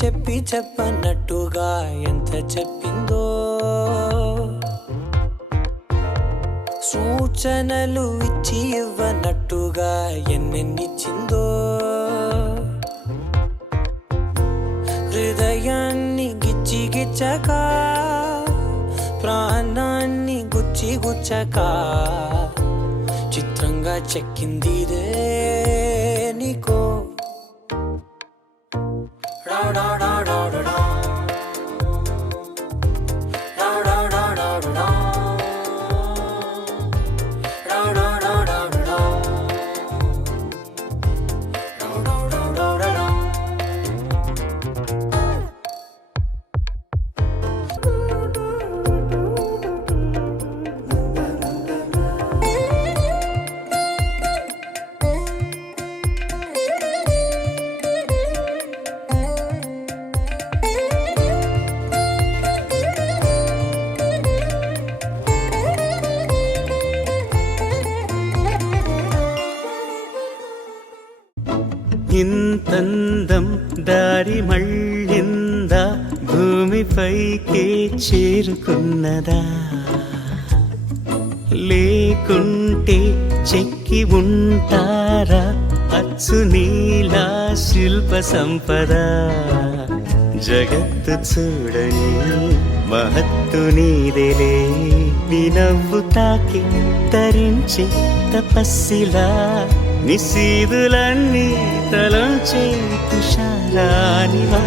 చెప్పి చెప్పన్నట్టుగా ఎంత చెప్పిందో, సూచనలు ఇచ్చి ఇవ్వనట్టుగా ఎన్నెన్నిచ్చిందో, హృదయాన్ని గిచ్చి గిచ్చక ప్రాణాన్ని గుచ్చి గుచ్చక చిత్రంగా చెక్కిందిదే నీకో. ఇంతందం దారి మళ్ళిందా, భూమిపైకే చేరుకున్నదా, లేకుంటే చెక్కి ఉంటారా అచ్చు నీలా శిల్ప సంపద. జగత్తు చూడని మహత్తు నీదేలే, నీ నవ్వు తాకి తరించే తపస్సిలా, నిశీదులన్నీ తలంచే తుషారానివా.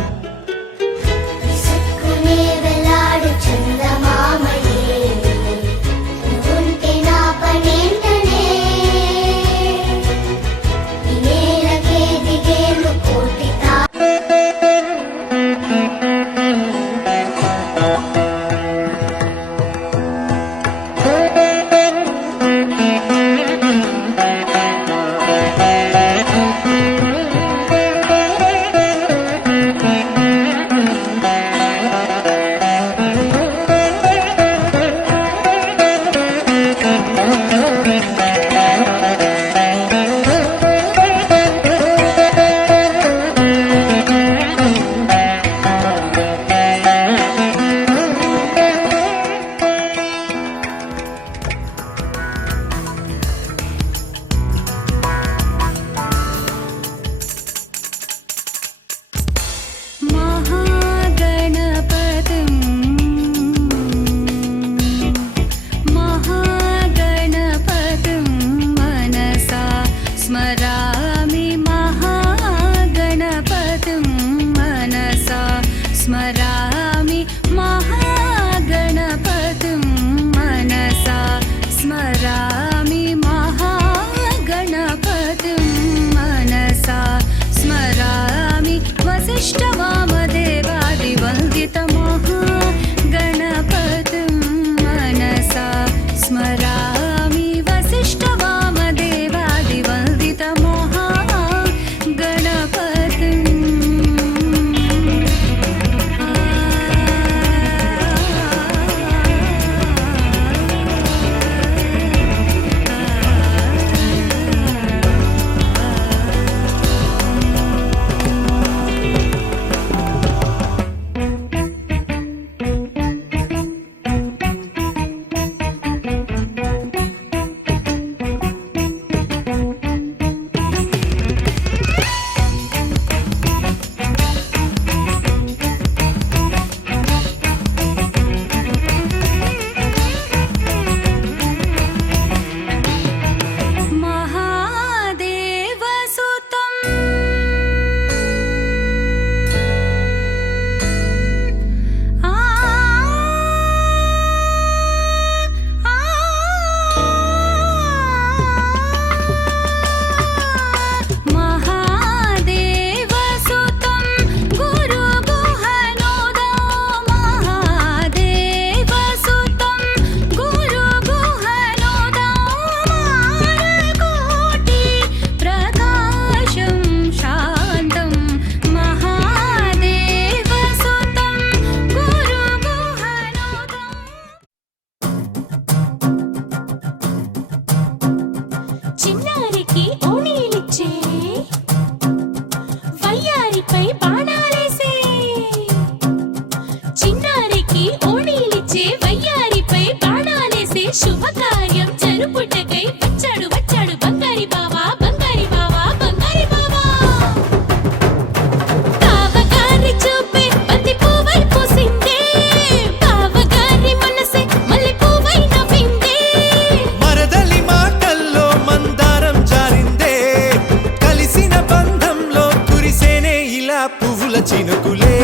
పువ్వుల చినుకులే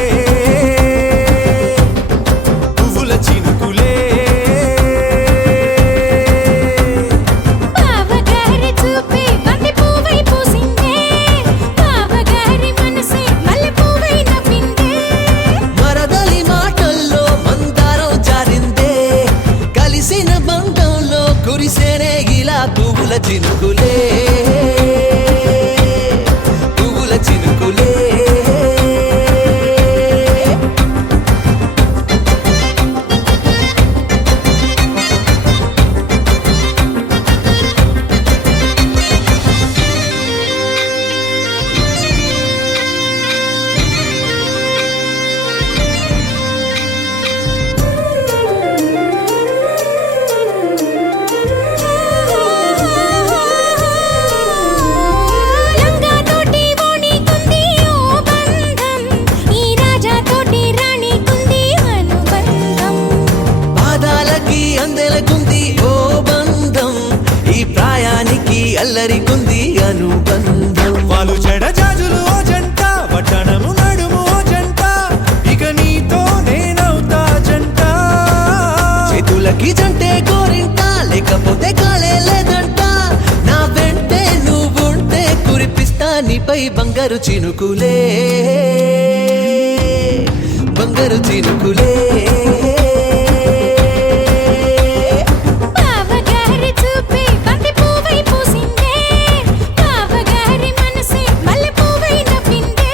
పువ్వుల చినుకులే బావగారి చూపే బంతి పువ్వై పూసిందే బావగారి మనసే మల్లె పువ్వై నవ్విందే మరదలి మాటల్లో మందారం జారిందే కలిసిన బంధంలో కురిసేనే ఇలా పువ్వుల చినుకులే పువ్వుల చినుకులే లంగా తోటి ఓణి కుంది ఓ బంధం ఈ రాజా తోటి రాణి కుంది అనుబంధం పాదాలకి అందెలకుంది ఓ బంధం ఈ ప్రాయానికి అల్లరికుంది అనుబంధం వాళ్ళు చెడ జాజులు ఓ జంట పట్టణము నడుము ఓ జంట ఇక నీతో నేనవుతా జంట చేతులకి జంటే గోరింట లేకపోతే కాలే లేదంట నా వెంటే నువ్వుంటే కురిపిస్తా నీపై బంగారు చినుకులే బంగారు చినుకులే బావగారి చూపే బంతి పువ్వై పూసిందే బావగారి మనసే మల్లె పువ్వై నవ్విందే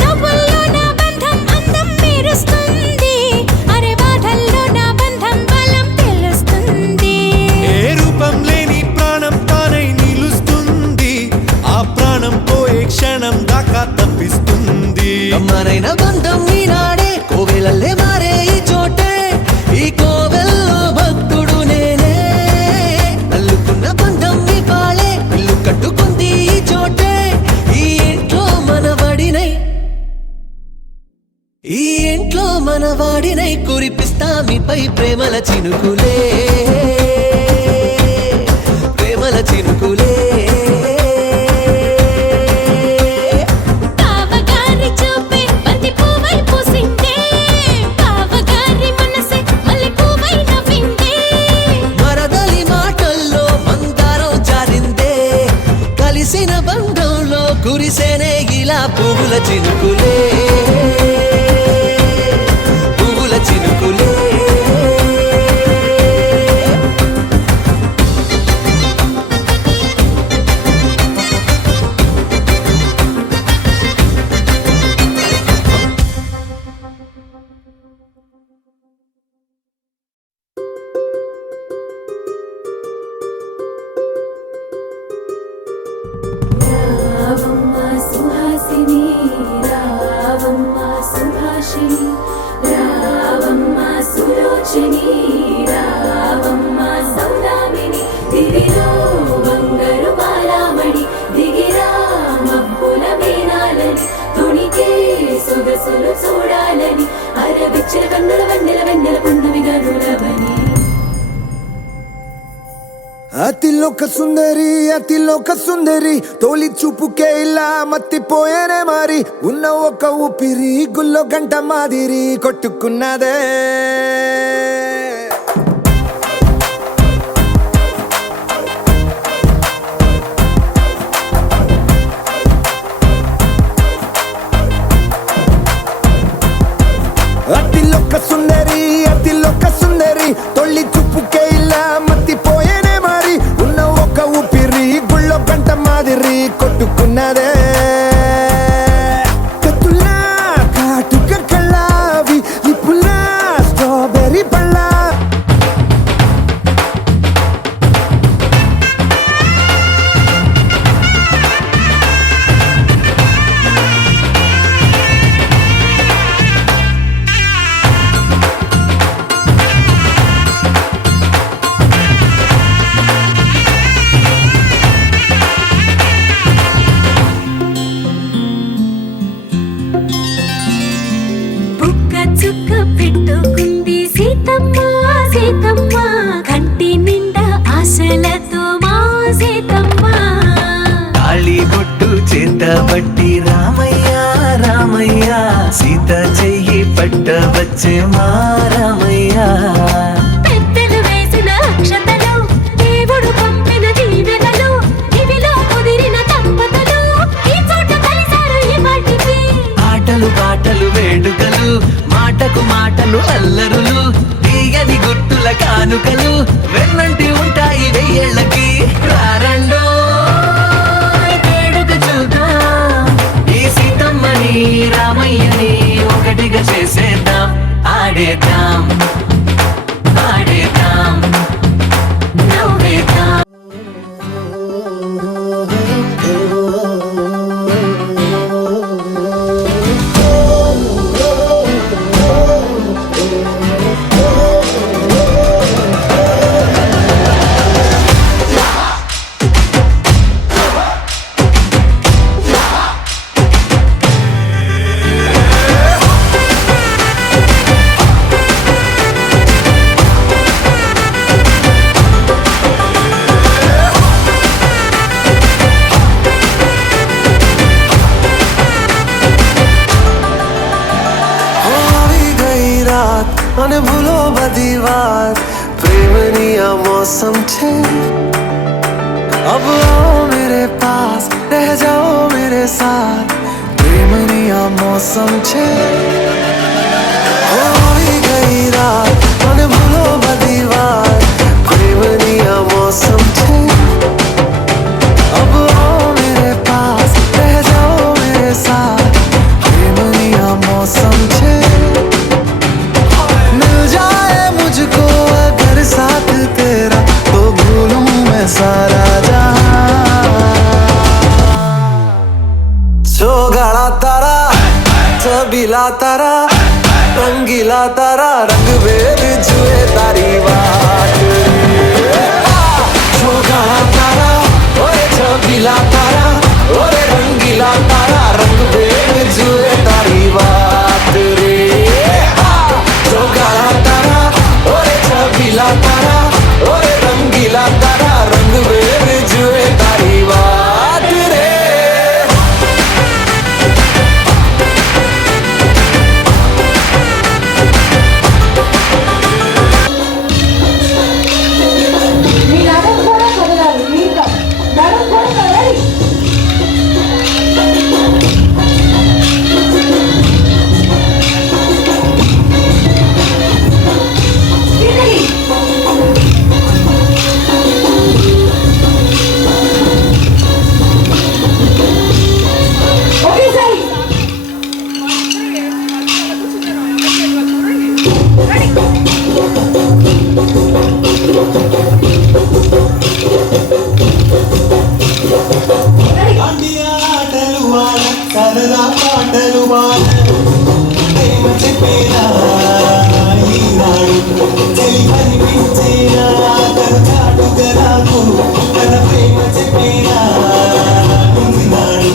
నవ్వుల్లో నా బంధం అందం మెరుస్తుంది అరే బాధల్లో నా బంధం బలం తెలుస్తుంది ఏ రూపం లేని ప్రాణం తానై నిలుస్తుంది ఆ ప్రాణం పోయే క్షణం దాకా తప్పిస్తుంది అమ్మనైన బంధం ఈనాడే కోవెలల్లే మారే ఈ చోటే ఈ కోవెల్లో భక్తుడు నేనే అల్లుకున్న బంధం ఈ పాలే ఇల్లు కట్టుకుంది ఈ చోటే ఈ ఇంట్లో మనవాడినై ఈ ఇంట్లో మనవాడినై కురిపిస్తా మీపై ప్రేమల చినుకులే ప్రేమల చినుకులే బావగారి చూపే బంతి పువ్వై పూసిందే బావగారి మనసే మల్లె పువ్వై నవ్విందే మరదలి మాటల్లో మందారం జారిందే కలిసిన బంధంలో కురిసేనే ఇలా పువ్వుల చినుకులే పువ్వుల చినుకులే రావమ్మ సుహాసిని రావమ్మ సుభాషిణి రావమ్మ సులోచని రావమ్మ సౌదామిని దివిలో బంగారు బాలామణి దిగిరా మబ్బుల వీణాలని తుణికే సొగసులు చూడాలని అరవిచ్చిన కన్నుల వెన్నెల వెన్నెల పున్నమిగా నులవని అతిలోక సుందరి తోలి చూపుకే ఇలా మత్తిపోయేనే మారి ఉన్న ఒక ఊపిరి గుల్లో గంట మాదిరి కొట్టుకున్నదే అతిలోక సుందరి తొలి చూపుకే ఇలా మత్తిపోయేనే మారి ఉన్న ఒక ఊపిరి గుళ్ళో గంట మాదిరి కొట్టుకున్నదే కత్తులా కాటుక కళ్ళావి నిప్పులా స్ట్రాబెర్రీ పళ్ళ వచ్చే మారమయ్యా పెద్దలు వేసిన అక్షతలు దేవుడు పంపిన దీవెనలు ఇవిలో కుదిరిన దంపతులు ఈ చోట కలిసారు ఈ వాటికి ఆటలు పాటలు వేడుకలు మాటకు మాటలు అల్లరులు తీయని గుర్తుల కానుకలు వెన్నంటి ఉంటాయి వెయ్యేళ్ళకి రారండో వేడుక చూద్దాం ఈ సీతమ్మని రామయ్యని ఒకటిగా చేసేద్దాం ఆడేద్దాం ఆడేద్దాం నవ్వేద్దాం અને ભૂલો બધી વાત પ્રેમની આ મૌસમ છે अब आओ मेरे पास रह जाओ मेरे साथ प्रेमनी आ मौसम छे होई गई रात અને ભૂલો બધી વાત પ્રેમની આ मौसम छे अब आओ मेरे पास रह जाओ मेरे साथ प्रेमनी आ मौसम छे मिल जाए मुझको अगर साथ तेरा तो भूलूं मैं सारा गाड़ा तारा छबीला तारा रंगीला तारा रंग बेर जुए तारी बात गाड़ा तारा ओए छबीला तारा ओए रंगीला तारा रंग बेर जुए तारी बात रे गाड़ा तारा ओए छबीला तारा ओए रंगीला तारा रंग बेर जुए तारी बात रे సరదా పాటలు వాడ ప్రేమ చెప్పేనా ఈనాడు చెలి కనిపించేనా చాటుగా నాకు తన ప్రేమ చెప్పేనా ఈనాడు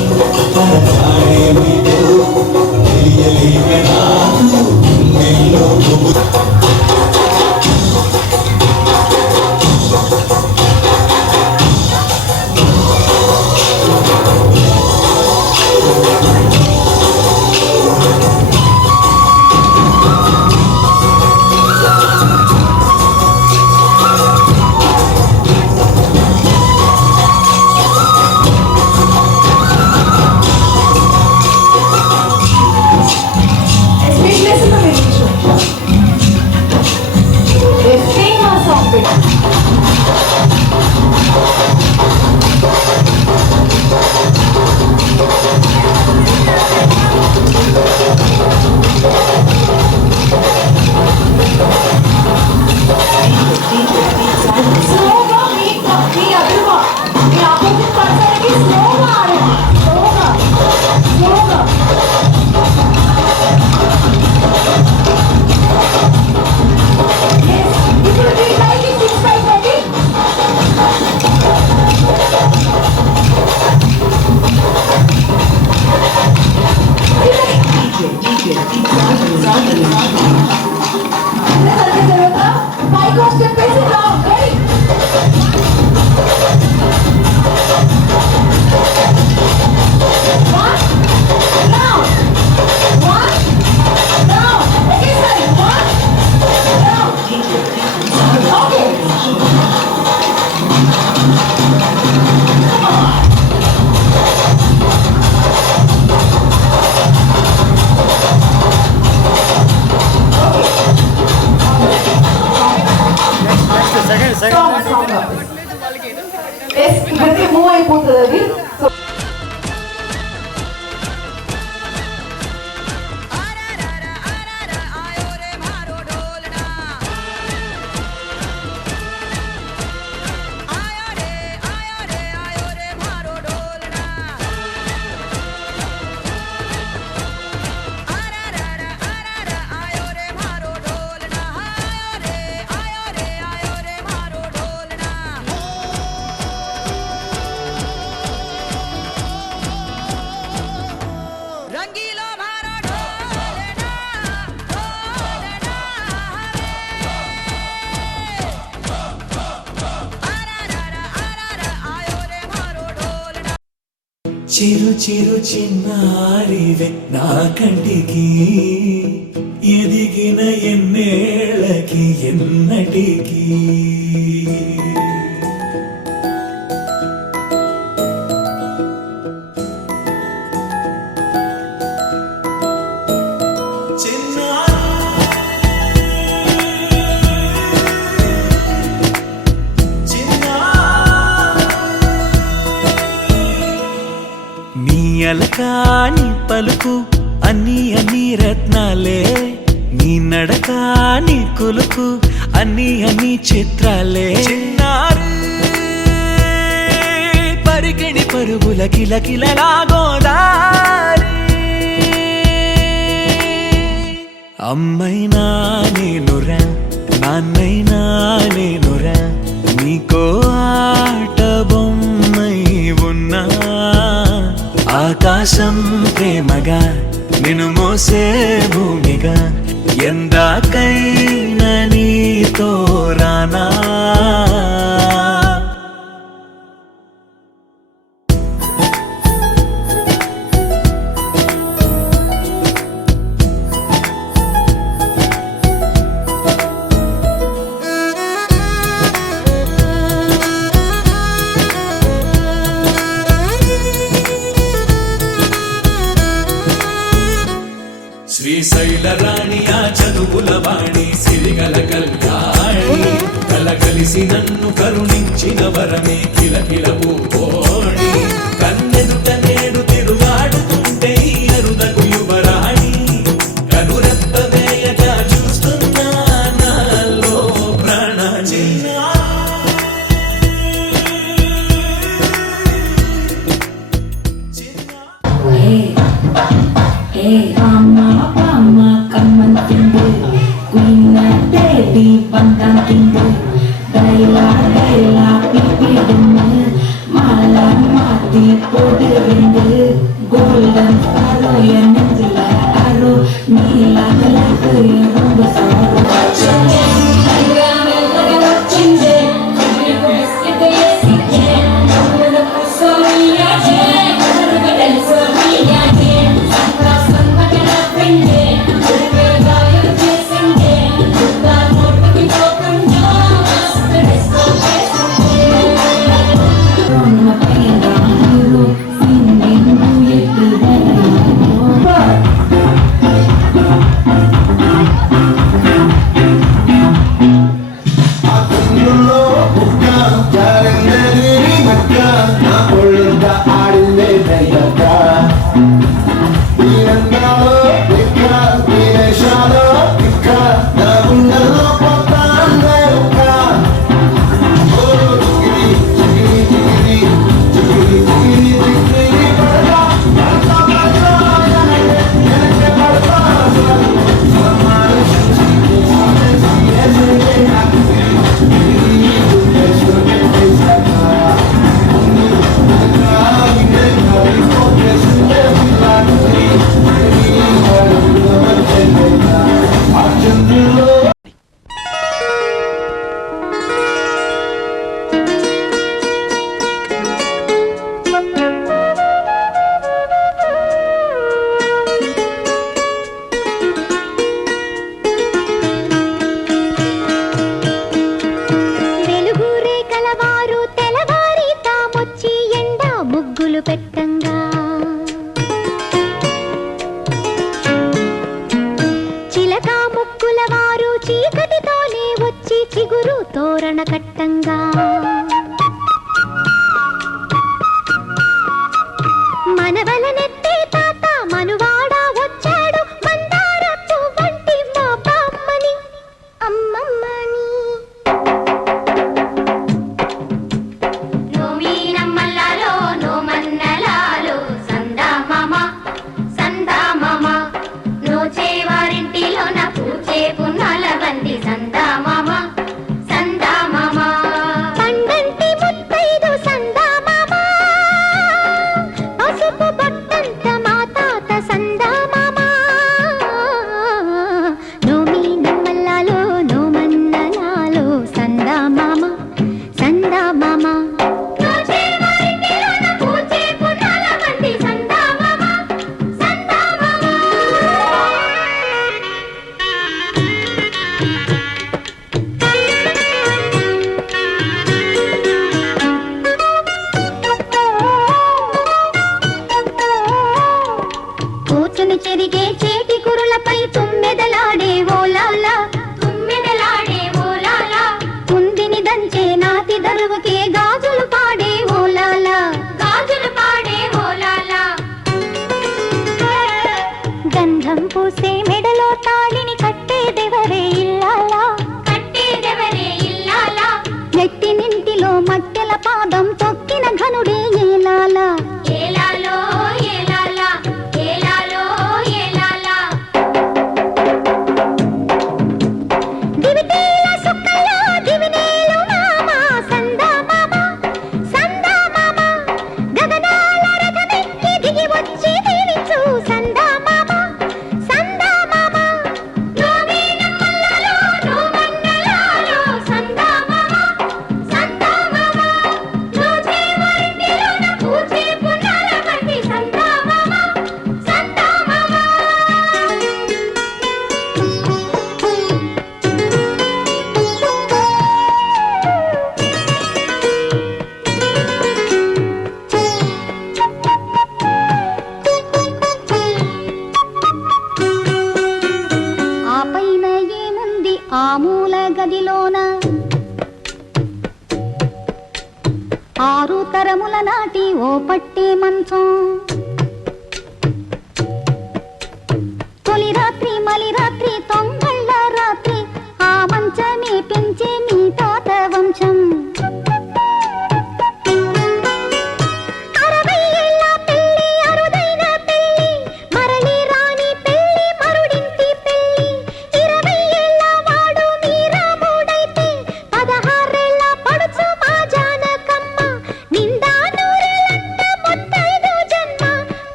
తన చాడేమిటో తెలియలేక నాకు గుండెల్లో One, now, okay, sorry, చిరు చిరు చిన్నారివే నా కంటికి ఎదిగిన ఎన్నేళ్ళకి ఎన్నటికి అలకాని పలుకు అన్ని అన్ని రత్నాలే నీ నడకాని కులుకు అన్ని అన్ని చిత్రాలే చిన్నారు పరికిణి పరుగుల కిలకిలలాగోదారి అమ్మైనా నేనురా నాన్నైనా నేనురా నీకో ఆట బొమ్మై ఉన్నా ఆకాశం ప్రేమగా నిన్ను మోసే భూమిగా ఎందాకైనా నీతో రానా శ్రీశైల రాణియా చదువుల వాణి సిరిగల కల్యాణి కలగలిసి నన్ను కరుణించిన వరమే కిలకిల పూకోణి కన్నెదుట నేడు తిరుగాడుతుంటే అరుదకు యువరాణి కనురెప్ప వేయగా చూస్తున్నా నాలో ప్రాణ Hey, mama, come and tingle. Queen and baby, bandan tingle. Daila, pipi dingle. Mala, mati, podu ringle. Golden sparrow, ya nenzila arrow. Neela, galakku, ya romba sorrow. Chinge, ayame, laga, chinge. Kuyuko, biskit, ya sikhe. Namuna, somiya, je. Karugade, somiya, je. పండు గదిలోన 6 తరముల నాటి ఓ పట్టే మంచం తొలి రాత్రి మలి రాత్రి తొంగళ్ళ రాత్రి ఆ మంచమే పెంచే మీ తాత వంశం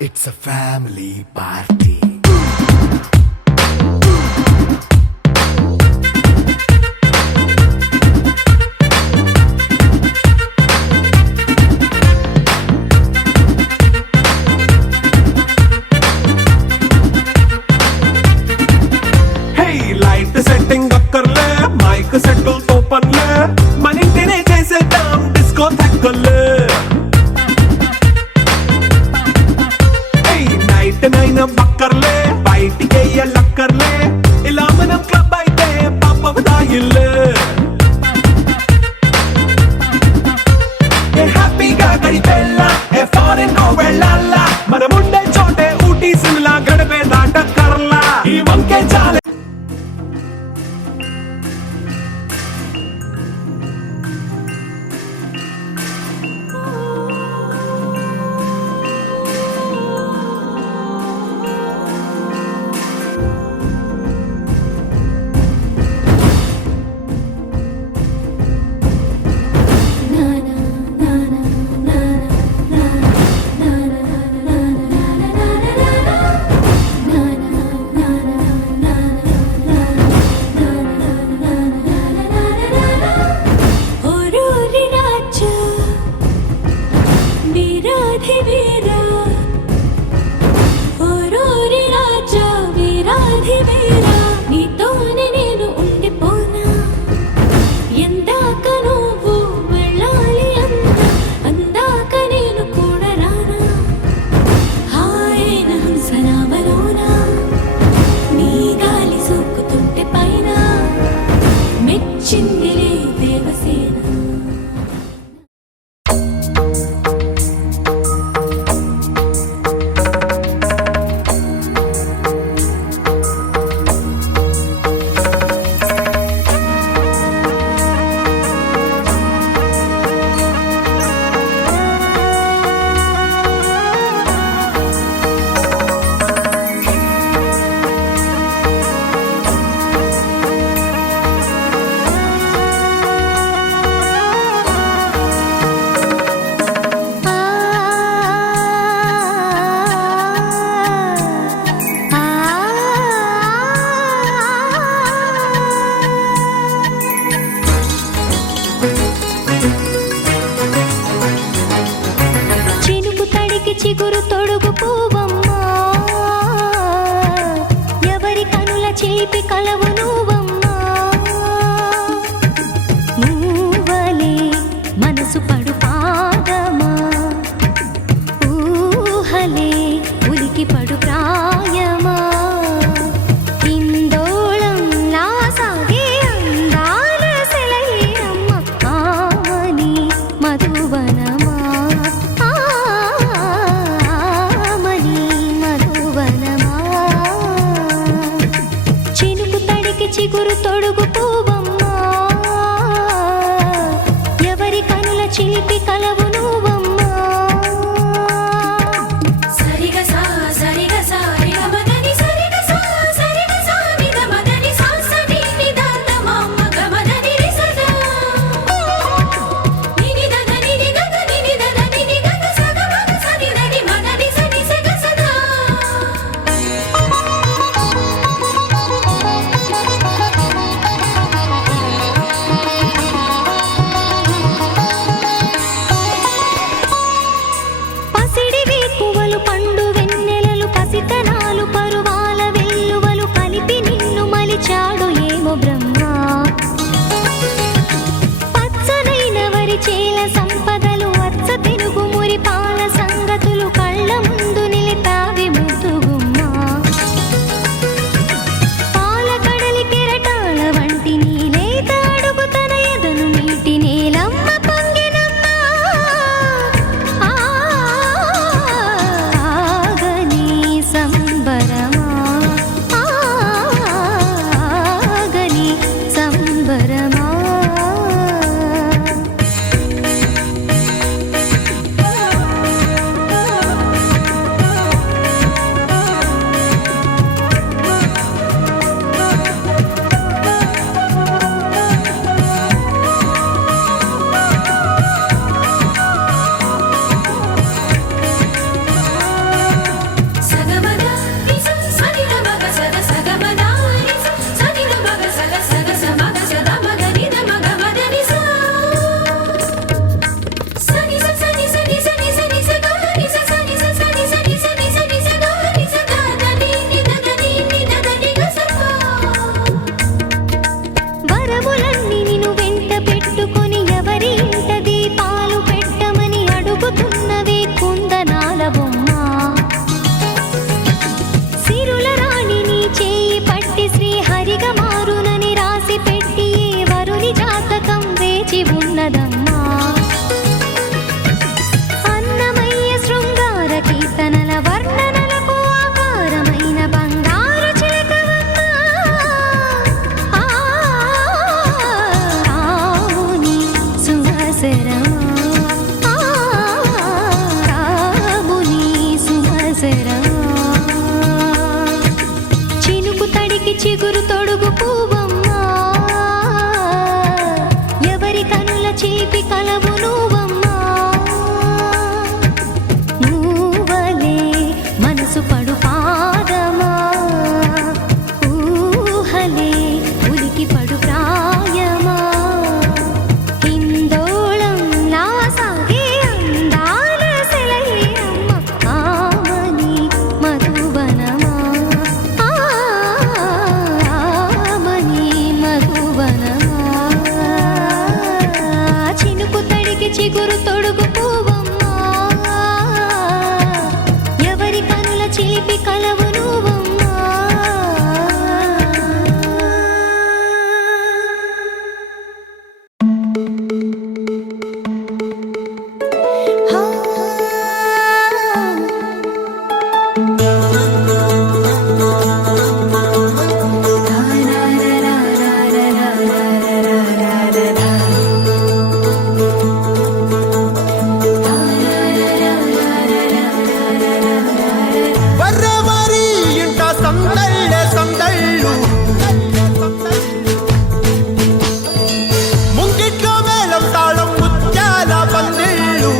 It's a family party. Hey, light setting akkarle, mic settle to panle, manintine chesedam disco thakkale. నైన బక్కర్లే బయటికి లక్కర్లే ఇలా మనం క్లబ్ అయితే పాపదాయిల్లే హ్యాపీగా గడిపెళ్ళ ఏ ఫారెన్ కో వెళ్ళాల మనముండే చోటే ఊటీ సిమ్లా గడిపే దాటక్కర్లా ఈ వంకే చాలే చిగురు తొడుగు పువ్వమ్మా ఎవరి కనుల చిలిపి కలవు నువ్వమ్మా సరిగ సా సరిగ సా రిగ మదని సరిగ సా సరిగ సా నిద మదని సా సని నిదాత మమ్మ గమదని రిసదా నిని దద నిని గద నిని దద నిని గద సగ మగ సని దని మదని సని సగ సదా పసిడివి పువ్వులు పండు వెన్నెలలు పసితనాలు పరువాల వెల్లువలు కలిపి నిన్ను మలిచాడు ఏమో బ్రహ్మ పచ్చనైన వరి చేల సంపదలు వచ్చ తెనుగు మురి పాల సంగతులు కళ్ళ ముందు నిలిపావి ముద్దుగుమ్మ పాల కడలి కెరటాల వంటి నీలేత అడుగు తన ఎదను నీటి నేలమ్మ పొంగినమ్మ ఆగని సంబరమా ఆగని సంబరమా సగమద నిస సనిద మగ సగ సగమద నిస సనిద మగ సగ సగ సమగ సద మగ నిద మగ మద నిస సని స సని సని సని సని స గ నిస సని స సని సని సని సని స గ నిస ద ద ని ని ద ద ని ని ద ద ని గ స వరములన్నీ నిన్ను వెంట పెట్టుకొని ఎవరి ఇంట దీపాలు పెట్టమని అడుగుతున్నవే కుందనాల బొమ్మ సిరుల రాణి నీ చేయి పట్టి శ్రీహరిగా మారునని రాసి పెట్టి ఏ వరుని జాతకం వేచి ఉన్నదమ్మా అన్నమయ్య శృంగార కీర్తనల వర్ణనలకు ఆకారమైన బంగారు చిలకవమ్మా రాముని సుమసరమా రాముని సుమసరమా చినుకు తడికి చిగురు తొడుగు పువ్వమ్మా ఎవరి కనుల చిలిపి కలవు నువ్వమ్మా నువ్వలే మనసు పడు పాదమా ఊహలే ఉలికి పడు ప్రాయమా హిందోళంలా సాగే అందాల సెలయేరమ్మ ఆమని మధువనమా ఆమని మధువనమా చినుకు తడికి చిగురు తొడుగు పువ్వమ్మా ఎవరి కనుల చిలిపి కలవు నువ్వమ్మా వర్రవారి ఇంట సందళ్ళే సందళ్ళు ముంగిట్లో మేళం తాళం ముత్యాల పందిళ్ళు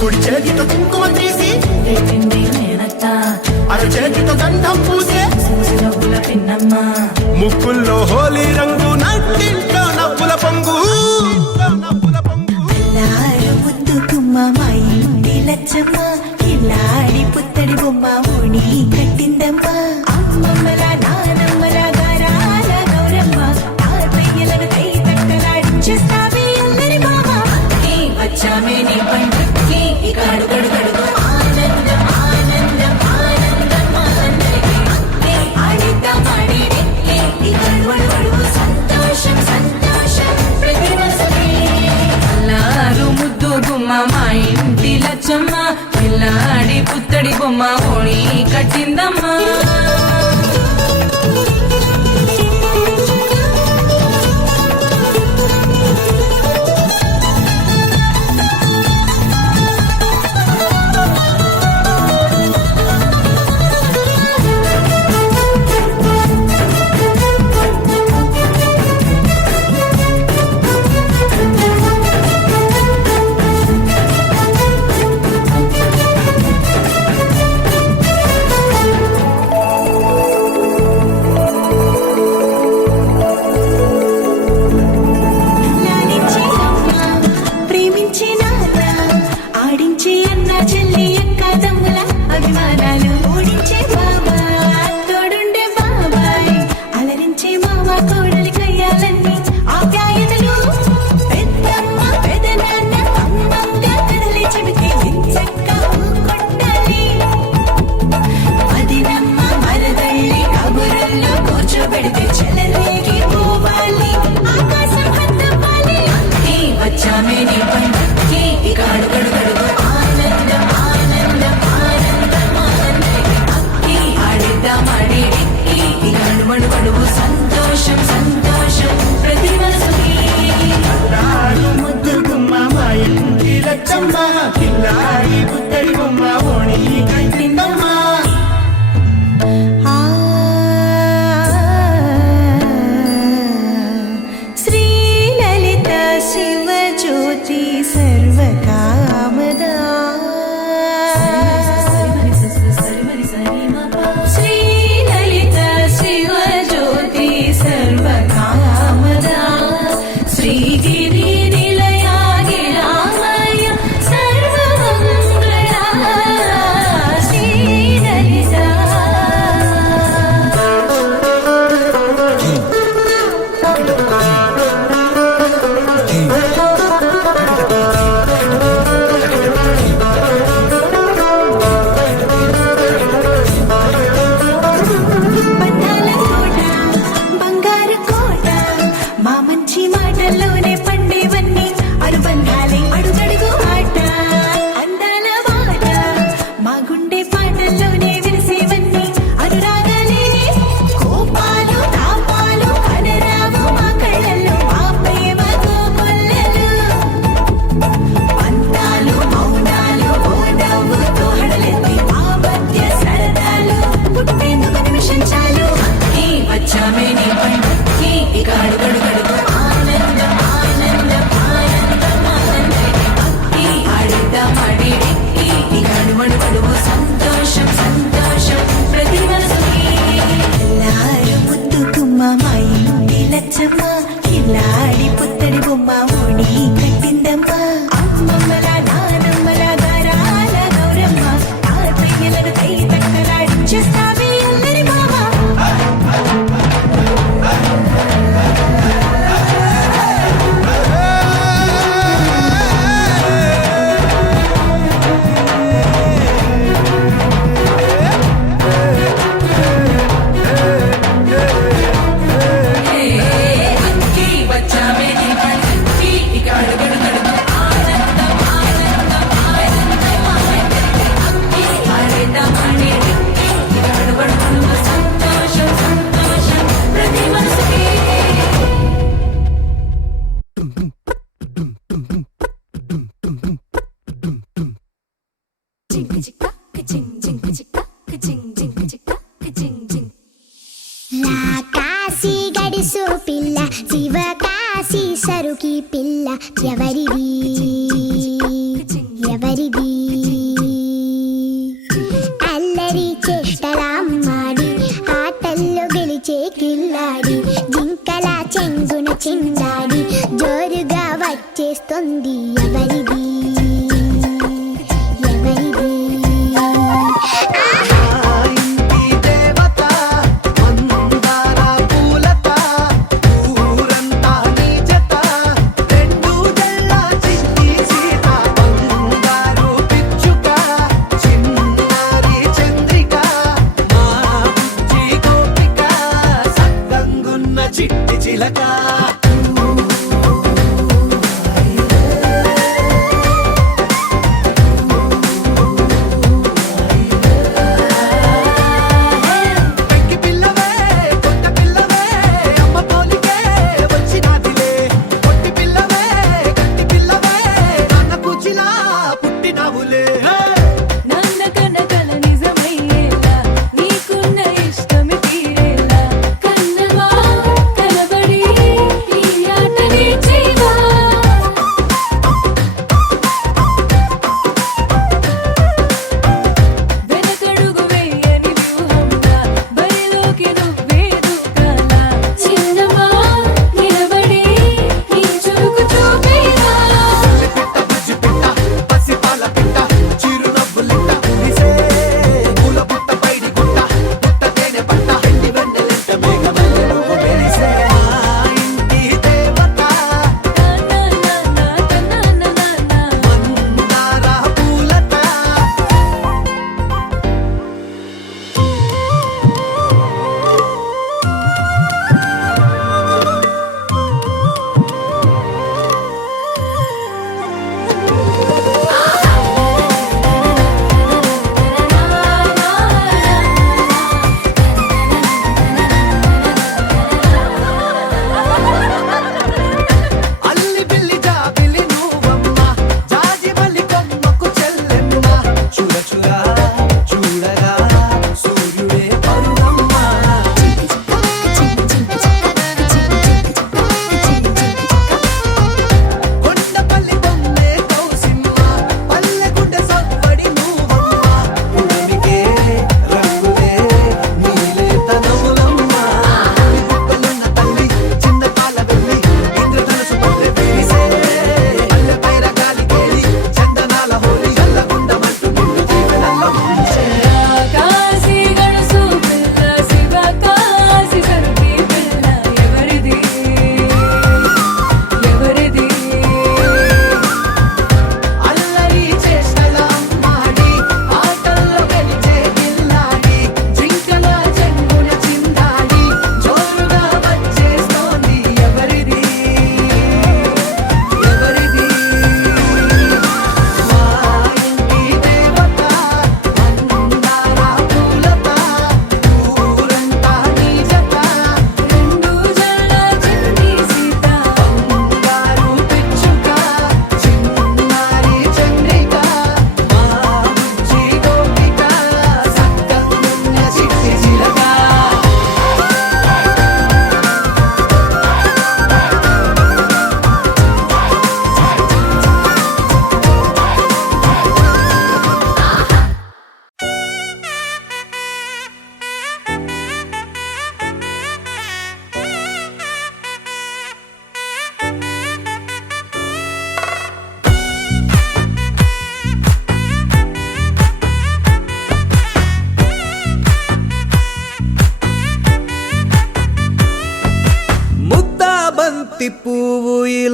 కుడి చేతితో కుంకుమ తీసి అర చేతితో గంధం పూసే ముక్కుల్లో హోలీ రంగు నట్టింట్లో నవ్వుల పొంగు ముద్దు గుమ్మ మా ఇంటి లచ్చమ్మ కిల్లాడి పుత్తడి బొమ్మ ఓణి కట్టిందమ్మ అమ్మమ్మల నానమ్మల గారాల గౌరమ్మ తాతయ్యలను కై తట్టలాడించేస్తావే అల్లరి మామ వచ్చామే నీ పండుక్కి ఇక అడుగడు గడుగు ఆనందం ఆనందం ఆనందం అందరికీ ఆడిద్దాం ఆడి ఇక అడుగడు గడుగు సంతోషం సంతోషం ప్రతిమసమే అల్లారు ముద్దు గుమ్మ మా ఇంటి లచ్చమ్మ పిల్లాడి పుత్తడి బొమ్మ ఓణి మాడి ఇలాడు మడువడువు సంతోషం సంతోషం ప్రతి మనసుకి ముద్దు గుమ్మ మాయంటి లచ్చమ్మ కిల్లాడి పుత్తడి బొమ్మ ఓణి కట్టిందమ్మ శ్రీలలిత శివజ్యోతి సర్వకామదా శ్రీలలిత శివజ్యోతి సర్వకామదా శ్రీగిరి నిలయాగి రామయ్య సర్వమంగళ శ్రీలలిత బంధాల కోట బంగారు కోట మా మంచి మాటల్లోనే పండేవన్నీ అనుబంధాలే అడుగడుగు ఆట అందాల మాట మా గుండె పాటల్లోనే విరిసేవన్నీ అనురాగాలే కోపాలు తాపాలు కనరావు మా కళ్ళల్లో మా ప్రేమ కోకొల్లలు పంతాలు మౌనాలు ఓ నవ్వుతో హడలెత్తి మా మధ్య సరదాలు పుట్టేందుకు నిమిషం చాలు ఈ వచ్చామే నీ పండుకి ఇక అడుగడుగడుగు ఆనందం ఆనందం ఆనందం ఆనందం భక్తి ఆడిద్దాం ఆడి ఇక అడుగడుగడుగు సంతోషం సంతోషం ప్రతి మనసుకి ఎల్లారు ముద్దు గుమ్మ మా ఇంటి లచ్చమ్మ కిల్లాడి పుత్తడి బొమ్మ ఓడి కట్టిందమ్మ అమ్మమ్మల నానమ్మల గారాల గౌరమ్మ తాతయ్యలను కై తక్కలాడించేస్తావే అల్లరి మామ అక్కి వచ్చామే నీ పండుకి ఇక అడుగడుగడుగు ఆనందం ఆనందం ఆనందం ఆనందం అక్కి ఆడేద్దాం ఆడి ఇక అడుగడుగడుగు సంతోషం సంతోషం ప్రతి మనసుకి కాశీ గడిసు పిల్ల శివ కాశీ సరుకి పిల్ల ఎవరిది ఎవరిది అల్లరి చేష్టలామ్మాడి ఆటల్లో గెలిచే కిల్లాడి జింకల చెంగున చిందాడి జోరుగా వచ్చేస్తుంది ఎవరిది ఎవరిది ఇంటి దేవత మందార పూలత ఊరంతా నీ జత రెండు జల్ల చిట్టి సీత బంగారు పిచ్చుక చిన్నారి చంద్రిక మా బుజ్జి గోపిక సక్కంగున్న చిట్టి చిలక పెంకి పిల్లవే కొత్త పిల్లవే అమ్మ పోలికే వచ్చినాదిలే కొట్టి పిల్లవే గట్టి పిల్లవే నాన్న కూచిలా పుట్టినావులే నాన్న కనకల నిజమయ్యేలా నీకున్న ఇష్టమి తీరేలా కన్నవా కనబడి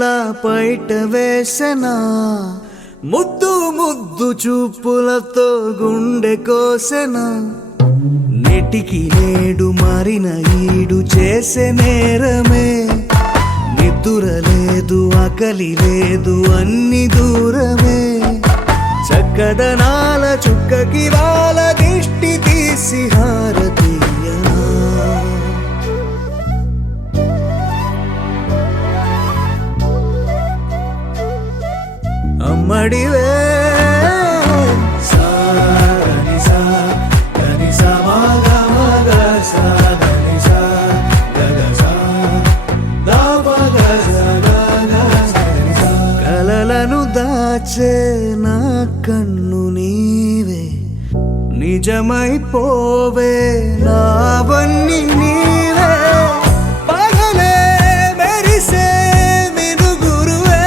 ఇలా బయట వేసెనా ముద్దు ముద్దు చూపులతో గుండె కోసెనా నెటికి నేడు మారిన ఈడు చేసే నేరమే నిద్ర లేదు ఆకలి లేదు అన్ని దూరమే చక్కదనాల చుక్కకి వాళ్ళ దిష్టి తీసి హారతీయనా అమ్మడివే కలలను దాచే నా కన్ను నీవే నిజమైపోవే నావన్నీ నీవే పగలే మెరిసే మినుగురువే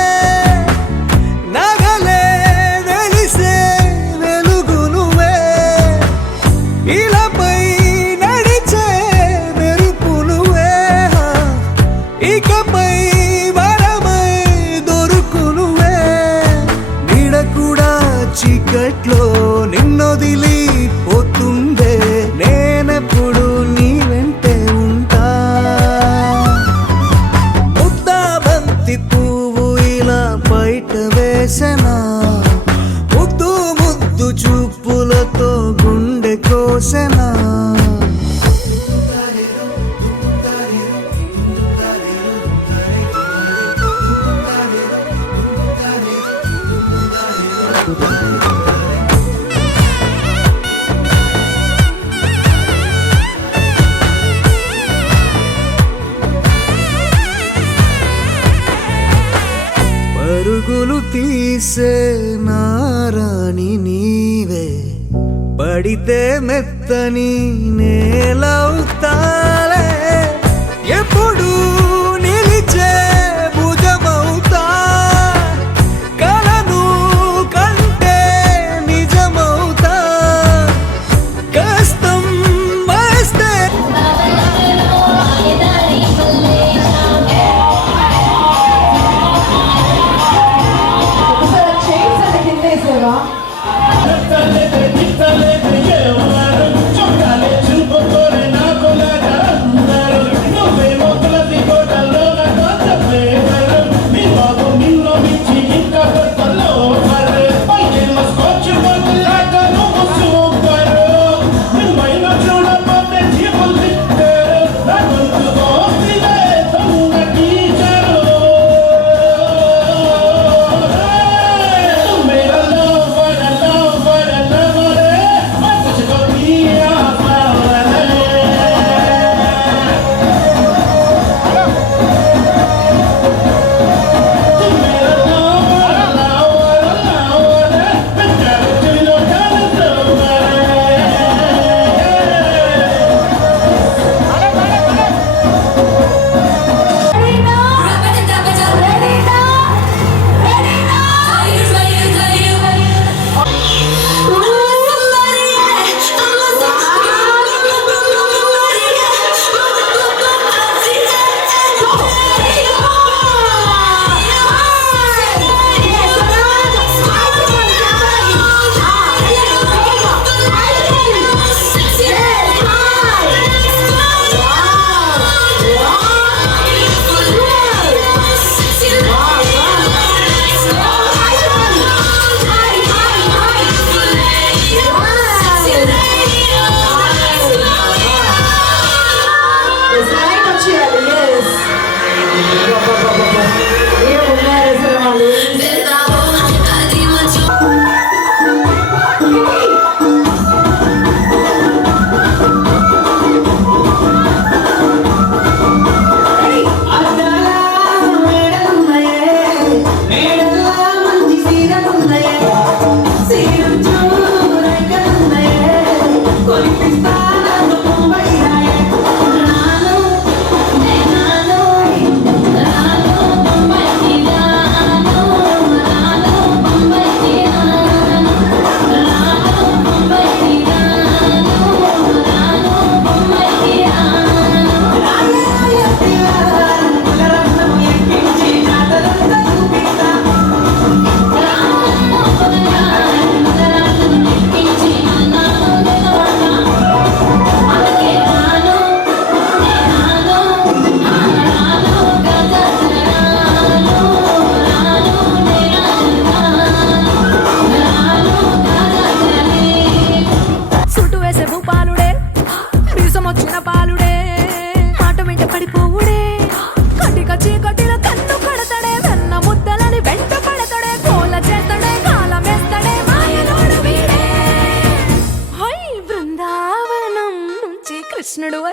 నగలే వెలిసే వెలుగు నువ్వే ఇలాపై నడిచే మెరుపు నువ్వే ఇకపై వరమై దొరుకు నువ్వే నీడ కూడా చీకట్లో నిన్నొదిలి పోతుందే నేనెప్పుడు నీ వెంటే ఉంటా ముద్దా బంతి పువ్వు ఇలా బయట వేసెనా ముద్దు ముద్దు చూపులతో గుండె కోసెనా పరుగులు తీసే నారాణి నీవే పడితే మెత్తని నేలవుతాలే ఎప్పుడు నిలిచే భుజమవుతా కలను కంటే నిజమవుతా కష్టం వస్తే కిట్టలే కిట్టలే ఎవరు చుట్టాలే చూపుతోనే నాకు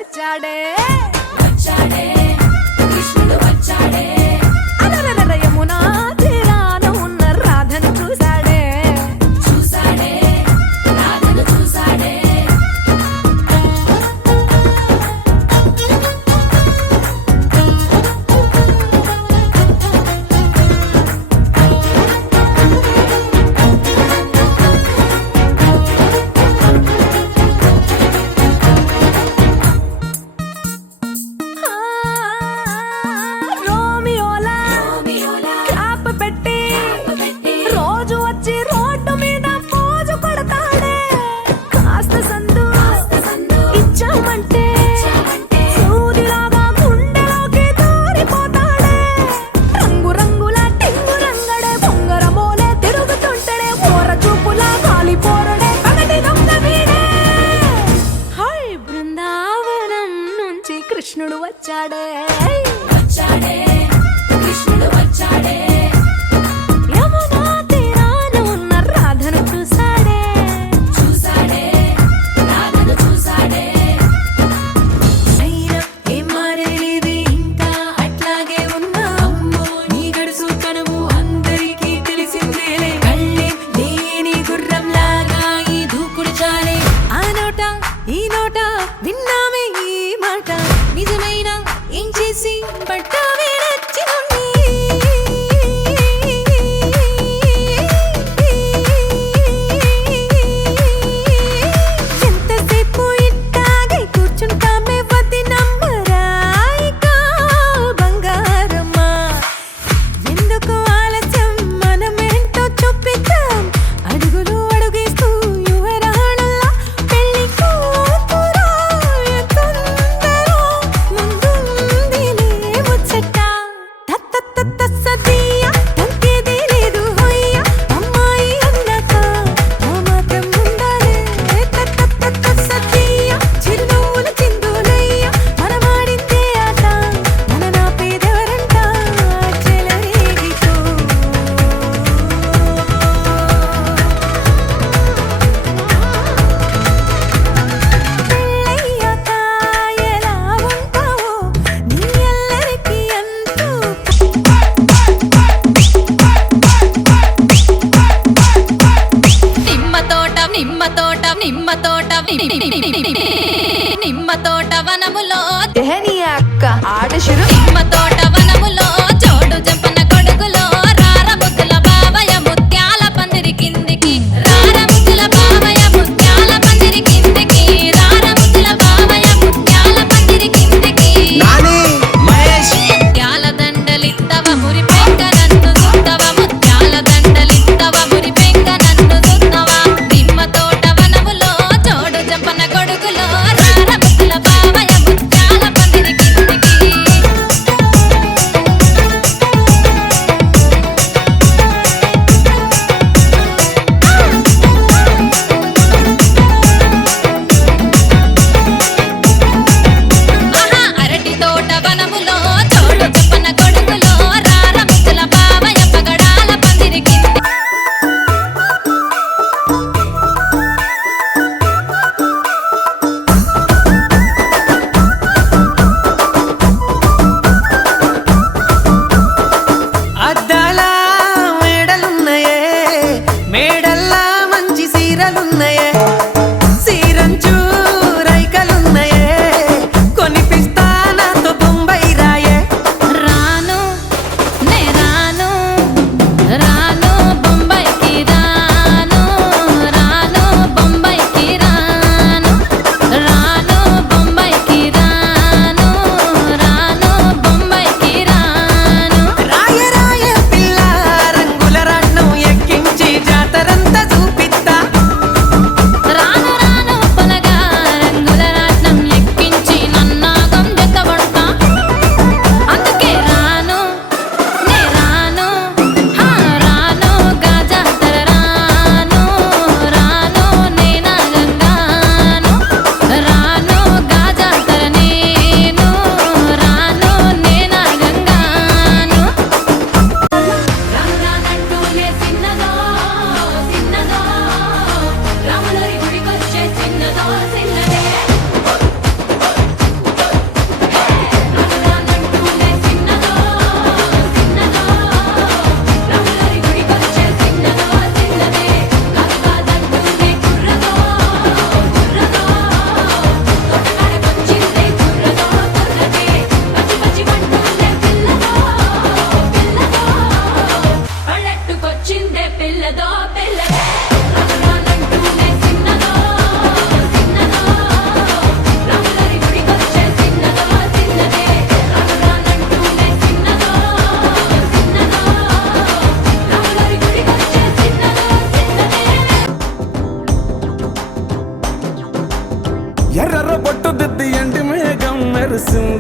వచ్చాడే వచ్చాడే కృష్ణుడు వచ్చాడే అలరల యమునా తీరాన ఉన్న రాధను చూసాడే చూసాడే రాధను చూసాడే రోమియోలా క్లాప్ పెట్టి రోజు వచ్చి రోడ్డు మీద పోజు కొడతాడే కాస్త సందు ఇచ్చామంటే సూదిలాగా గుండెలోకి దూరిపోతాడే రంగు రంగుల టింగు రంగడే బొంగరమోలే తిరుగుతుంటడే పోర చూపులా గాలి పోరడే పగటి దొంగ వీడే హై బృందావనం నుంచి కృష్ణుడు వచ్చాడే వచ్చాడే కృష్ణుడు వచ్చాడే యమునా తీరాన ఉన్న రాధను చూసాడే చూసాడే రాధను చూసాడే అయినా ఏం మారేది ఇంకా అట్లాగే ఉన్నా అమ్మో నీ గడుసు కనువు అందరికీ తెలిసిందేలే కళ్ళే లేని గుర్రం లాగా ఈ దూకుడు చాలే ఆ నోట ఈ నోట విన్నామే ఈ మాట నిజమైన ఏం చేసి పట్టావే నచ్చినోణ్ణి ఎంతసేపు ఇట్టాగే కూర్చుంటామే వదినమ్మరాయిక బంగారమ్మా ఎందుకు ఆలస్యం మనమేంటో చూపిద్దాం అడుగులు అడుగేస్తూ యువరాణల్లా పెళ్లి కూతురా తొందరో ముందుందిలే ముచ్చట తత్త సదియా తగ్గేదే లేదు హొయ్య అమ్మాయి అన్నాక ఆ మాత్రం ఉండాలే తత్త సదియా చిరునవ్వుల చిందులయ్య మనమాడిందే ఆట మన నా పేదెవరంట చెలరేగికో పెళ్ళయ్యాక ఎలా ఉంటావో నీ ఎల్లరికి అంటూ నిమ్మ తోట వనములో దేహని అక్క ఆట శురు నిమ్మ తోట వనములో చోడు జంపన కొడుకులో రార ముద్దుల బావయ ముత్యాల పందిరి కిందికి రార ముద్దుల బావయ ముత్యాల పందిరి కిందికి రార ముద్దుల బావయ ముత్యాల పందిరి కిందికి ముత్యాల దండలిత్తవ మురి పెంక నన్ను సుత్తవ ముత్యాల దండలిత్తవ మురి పెంక నన్ను సుత్తవ నిమ్మ తోట వనములో చోడు జంపన కొడుకులో రార ముద్దుల బావయ ముత్యాల పందిరి కిందికి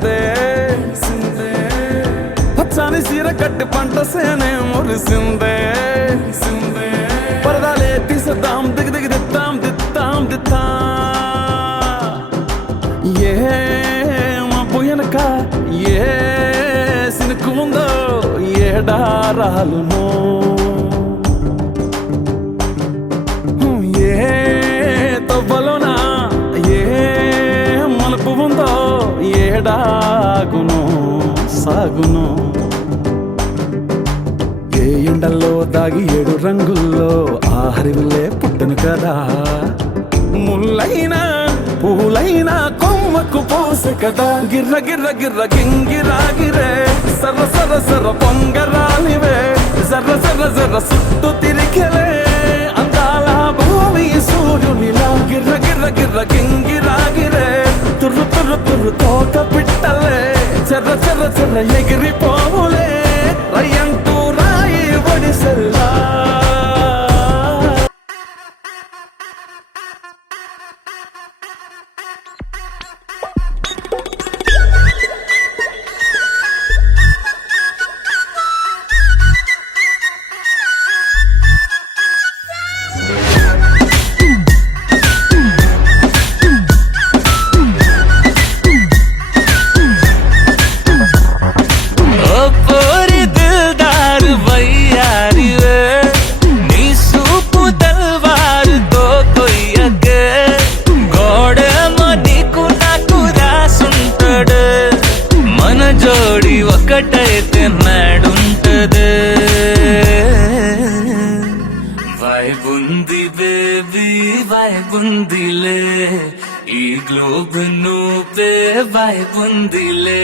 తెలిసిందే పచ్చాని సీర కట్టి పంట సేనే మురిసిందే పరదాలే తీసేద్దాం దిగి దిగి దిత్తాం ఏ మబ్బు వెనక ఏ సినుకు ఉందో ఏడారాలును ఏ తవ్వలోనా ఏ మలుపు ఉందో ఏడాగును సాగును ఏ ఎండల్లో దాగి 7 రంగుల్లో ఆ హరివులే పుట్టను కదా ముల్లైనా పూలైనా కొమ్మకు పోసె కదా గిర్ర గిర్ర గిర్ర గింగిరాగిరే సర్ర సర్ర సర్ర పొంగరాలివే జర్ర జర్ర జర్ర సుట్టు తిరిగలే అందాల భూమి సూర్యునిలా గిర్ర గిర్ర గిర్ర గింగిరాగిరే తుర్రు తుర్రు తుర్రు తోక పిట్టలే చెర్ర చెర్ర చెర్ర ఎగిరిపోవులే రయ్యంటూ రాయి ఒడిసెల్లా జోడి ఒకటైతే నాడుంటదే వైబుంది బేబీ వైబుందిలే ఈ గ్లోబ్ నువ్వే వైబుందిలే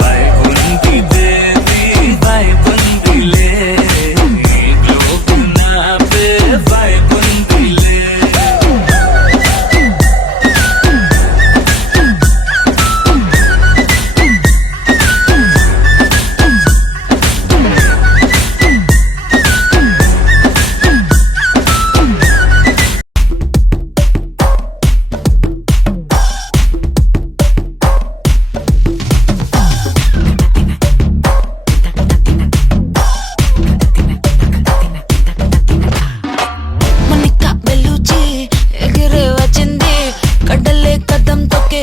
వైబుంది బేబీ వైబుందిలే ఈ గ్లోబ్ నావే వైబుందిలే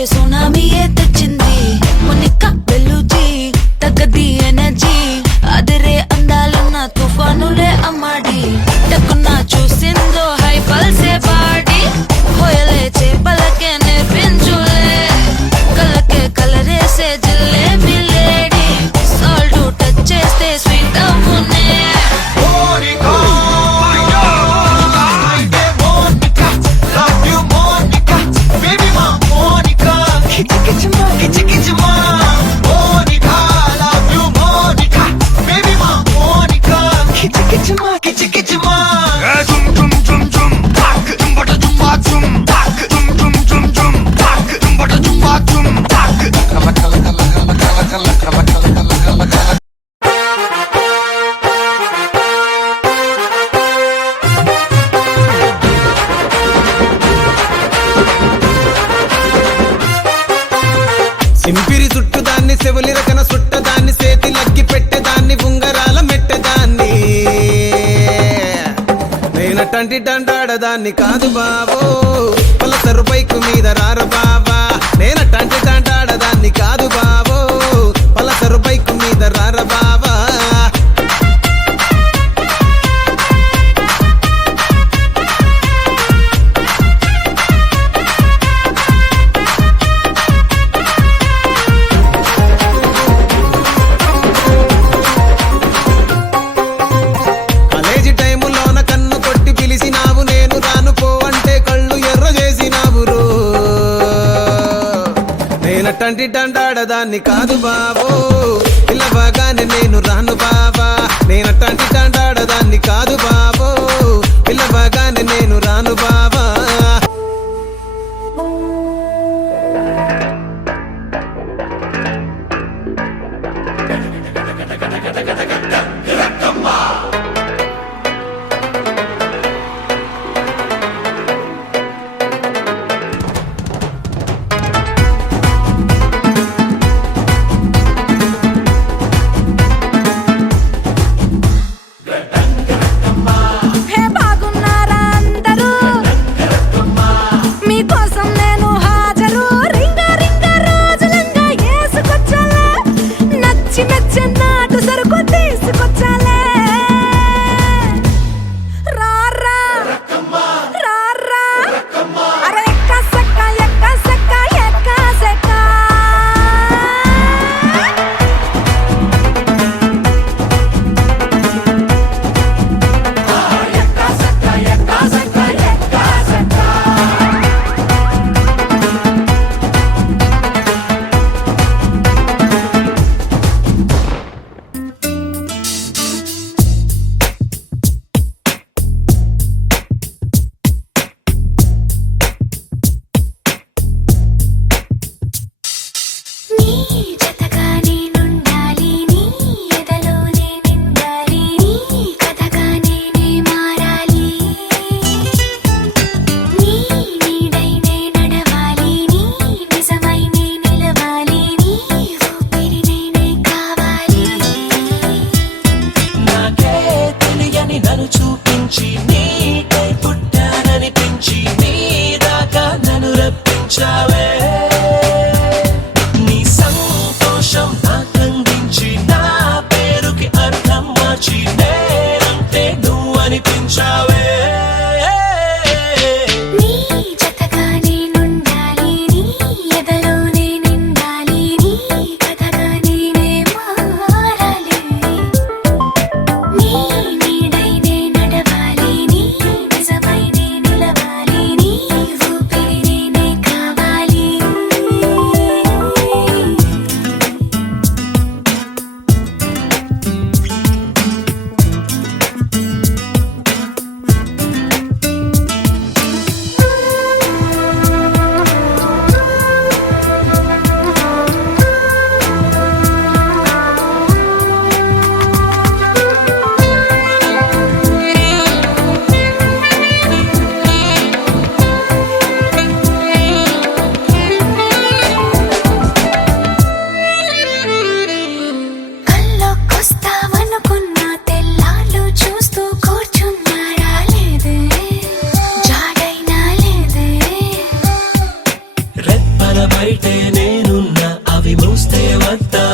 సునామీయే తెచ్చింది మొనికా బెల్లుజీ తగ్గది ఎనర్జీ అదిరే అందాలున్న తుఫానులే అమ్మాడి టక్కున చూసిందో హై పల్సే పాడి హోయలే చేపలకే నేర్పించులే కళ్ళకే కలరేసే జిల్లేబీ లేడీ సాల్ట్ టచ్ చేస్తే స్వీట్ అవునే సింపిరి చుట్టుదాన్ని సెవులి రకన సుట్టదాన్ని సేతి లగ్గి పెట్టేదాన్ని ఉంగరాల మెట్టేదాన్ని నేనటంటి డండాడదాన్ని కాదు బాబో పలసరు బైకు మీద రార బాబా నేనటంటి డండాడదాన్ని కాదు బాబో పలసరు బైకు మీద రార బాబా నేనటంటి డండాడదాన్ని కాదు బాబో పిల్లబాగానే నేను రాను బాబా నేనటంటి డండాడదాన్ని కాదు బాబో పిల్లబాగానే నేను రాను బాబా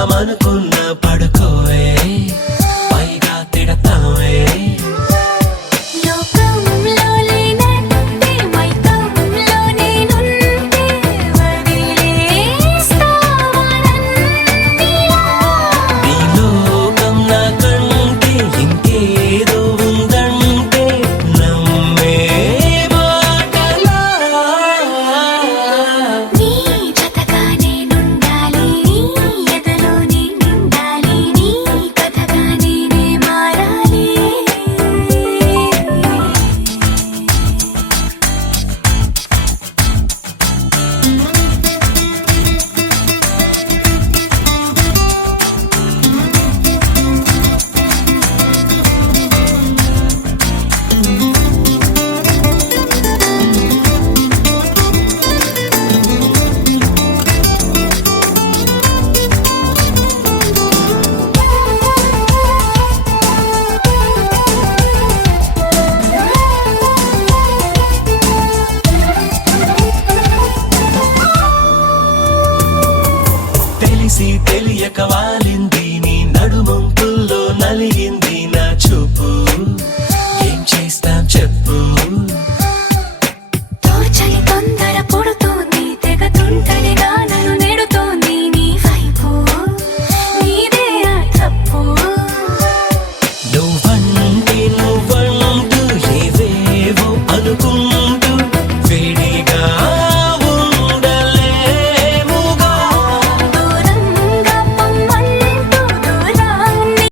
పడుకుందామనుకున్న పడుకోవే పైగా తిడతావే లోకంలో లేనంటే మైకంలో నేనుంటే వదిలేస్తావా నన్నిలా? నీ లోకం నాకంటే ఇంకేదో ఉందంటే నమ్మే మాటలా నీ జతగా నేనుండాలి, నీ ఎదలో నేనుండాలి, నీ కథగా నేనే మారాలి. తెలిసి తెలియక వాలింది నీ నడుమంపుల్లో నలిగింది నా చూపు ఏం చేస్తాం చెప్పు తోచని తొందర పుడుతోంది, తెగ తుంటరిగా నన్ను నెడుతోంది నీ వైపు, నీదే ఆ తప్పు. నువ్వంటూ ఏవేవో అనుకుంటూ వేడిగా ఉండలేముగా దూరంగా పొమ్మంటూ దూరాన్ని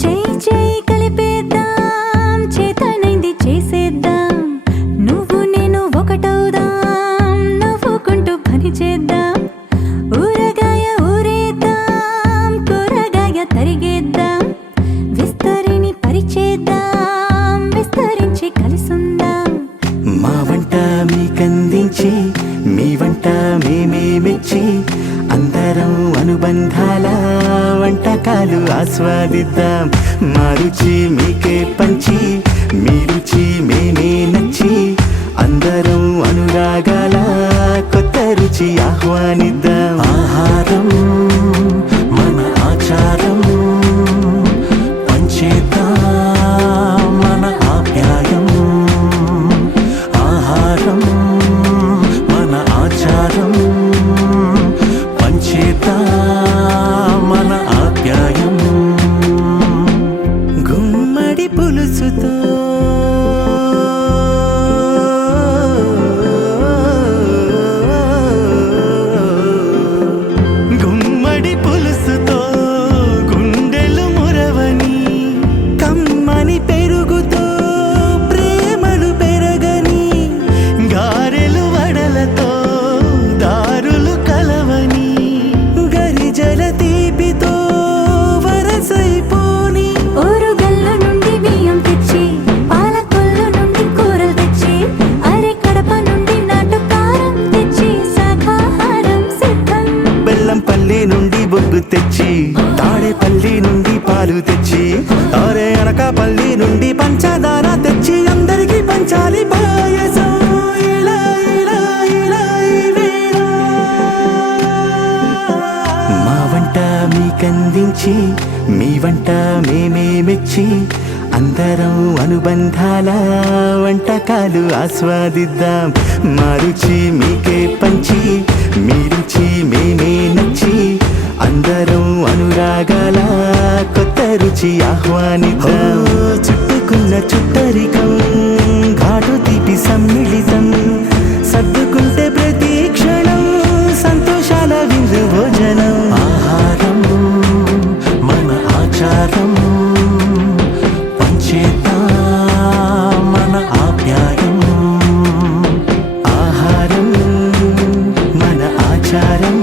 చేయి చేయి కలిపేద్దాం, చేతనైంది చేసేద్దాం, నువ్వు నేను ఒకటవుదాం, నవ్వుకుంటూ పని చేద్దాం, ఊరగాయ ఊరేద్దాం, కూరగాయ తరిగేద్దాం, విస్తరిని పరిచేద్దాం, విస్తరించి కలిసుందాం. మా వంట మీకందించి మీ వంట మేమే మెచ్చి అందరం అనుబంధాల వంటకాలు ఆస్వాదిద్దాం మా రుచి మీకే పంచి మీ రుచి మేమే నచ్చి అందరం అనురాగాల కొత్త రుచి ఆహ్వానిద్దాం ఆహారం మన ఆచారం పంచేద్దాం మన ఆప్యాయం ఆహారం మన ఆచారం పంచేద్దాం మన ఆప్యాయం గుమ్మడి పులుసుతో గుమ్మడి పులుసుతో గుండెలు మురవని కమ్మని పెరుగుతో ప్రేమలు పెరగని గారెలు వడలతో దారులు కలవని గరిజల తీపితో వరసైపోని ఊరుగల్లు నుండి బియ్యం తెచ్చి, పాలకొల్లు నుండి కూరలు తెచ్చి, అరే కడప నుండి నాటుకారం తెచ్చి, శాఖాహారం సిద్ధం. బెల్లంపల్లి నుండి బొగ్గు తెచ్చి తాడేపల్లి నుండి పాలు తెచ్చి అరే అనకాపల్లి నుండి పంచదార తెచ్చి అందరికీ పంచాలి పాయసం ఇలా ఇలా ఇలా ఈ వేళ. మా వంట మీకందించి మీ వంట మేమే మెచ్చి అందరం అనుబంధాల వంటకాలు ఆస్వాదిద్దాం మా రుచి మీకే పంచి మీ రుచి మేమే నచ్చి అందరం అనురాగాల కొత్త రుచి ఆహ్వానిద్దాం చుట్టుకున్న చుట్టరికం ఘాటు తీపి సమ్మిళితం సర్దుకుంటే ప్రతి క్షణం సంతోషాల విందు భోజనం ఆహారం మన ఆచారం పంచేద్దాం మన ఆప్యాయం ఆహారం మన ఆచారం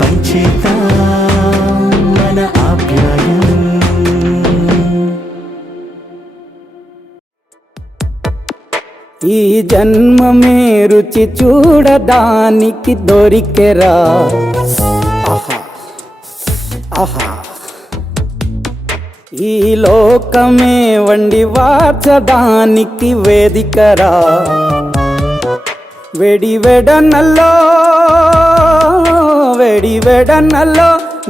పంచేద్దాం మన ఆప్యాయం. ఈ జన్మమే రుచి చూడడానికి దొరికెరా ఆహా ఆహా ఈ లోకమే వండి వార్చడానికి వేదికరా వెడి వెడనల్లో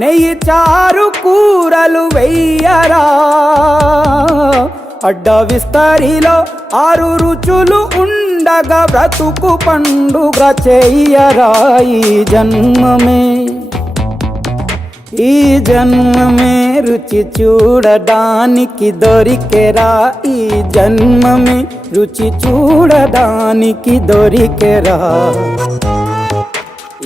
నెయ్యి చారు కూరలు వెయ్యరా అడ్డ విస్తరిలో 6 రుచులు ఉండగా బ్రతుకు పండుగ చెయ్యరా ఈ జన్మమే రుచి చూడడానికి దొరికెరా ఈ జన్మమే రుచి చూడడానికి దొరికెరా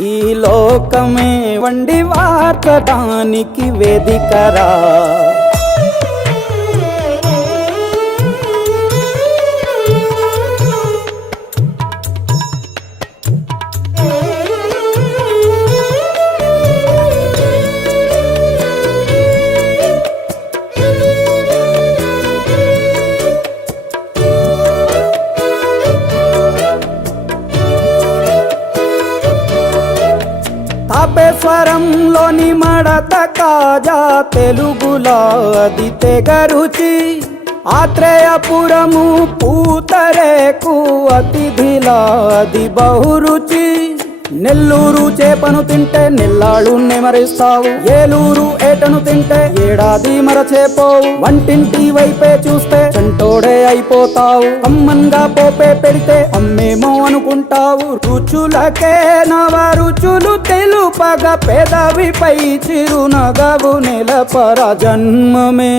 ఈ లోకమే వండి వార్చడానికి వేదికరా తాపేశ్వరంలోని మడత కాజా తెలుగులో అది తెగ రుచి ఆత్రేయపురము పూతరేకు అతిథిలా అది బహురుచి నెల్లూరు చేపను తింటే నెల్లాళ్ళు నెమరిస్తావు ఏలూరు ఏటను తింటే ఏడాది మరచేపోవు వంటింటి వైపే చూస్తే చంటోడే అయిపోతావు అమ్మన్గా పోపే పెడితే అమ్మేమో అనుకుంటావు రుచులకే నవ రుచులు తెలుపగా పెదవిపై చిరునగవు నెలపర జన్మమే